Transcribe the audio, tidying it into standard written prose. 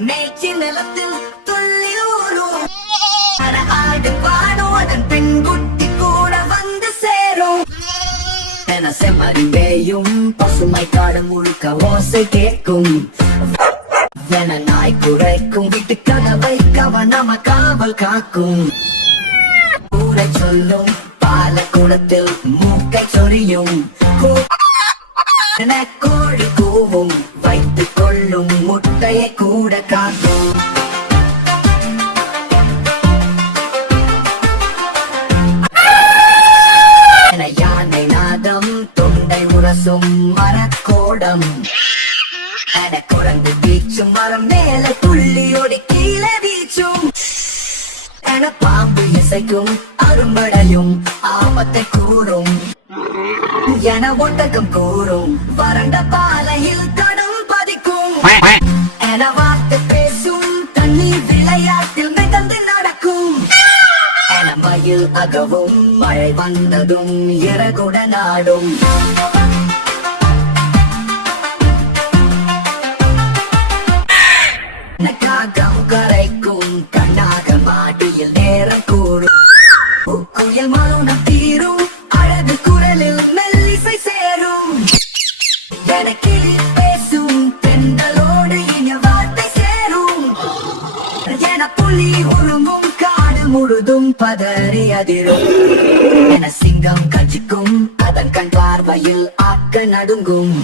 மேய்ச்சி நிலத்தில் துள்ளி ஊரும் ஆடு பாடும் அதன் பெண்குட்டி கூட வந்து சேரும் என செம்மறி மேயும் பசுமை காடு முழுக்க ஓசை கேட்கும் என நாய் குறைக்கும் வீட்டு கதவை கவனமா காவல் காக்கும் ஊரை சொல்லும் பால குளத்தில் மூக்கை சொரியும் கோழி கூவும் வைத்துக் கொள்ளும் முட்டையை கூட காக்கும் யானை நாதம் தொண்டை உரசும் மரக்கோடம் அட குரங்கு வீச்சும் மரம் மேல துள்ளியோடி கீழே வீச்சும் என பாம்பு இசைக்கும் அரும்படையும் ஆபத்தை கூறும் என ஒட்டகம் கூறும் வறண்ட பாலையில் கடும் பதிக்கும் என வார்த்தை பேசும் தண்ணீர் விளையாட்டில் மிதந்து நடக்கும் என மயில் அகவும் மழை வந்ததும் இறகுடன் ஆடும் கரைக்கும் கண்ணாக மாட்டியில் நேரம் கூடும் குயில் மௌனம் தீரும் அழகு குரலில் மெல்லிசை சேரும் எனக்கு பேசும் பெண்களோடு இனிய வார்த்தை சேரும் என புலி உருமும் காடு முழுதும் பதறி அதிரும் என சிங்கம் கட்சிக்கும் அதன் கண் பார்வையில் ஆக்க நடுங்கும்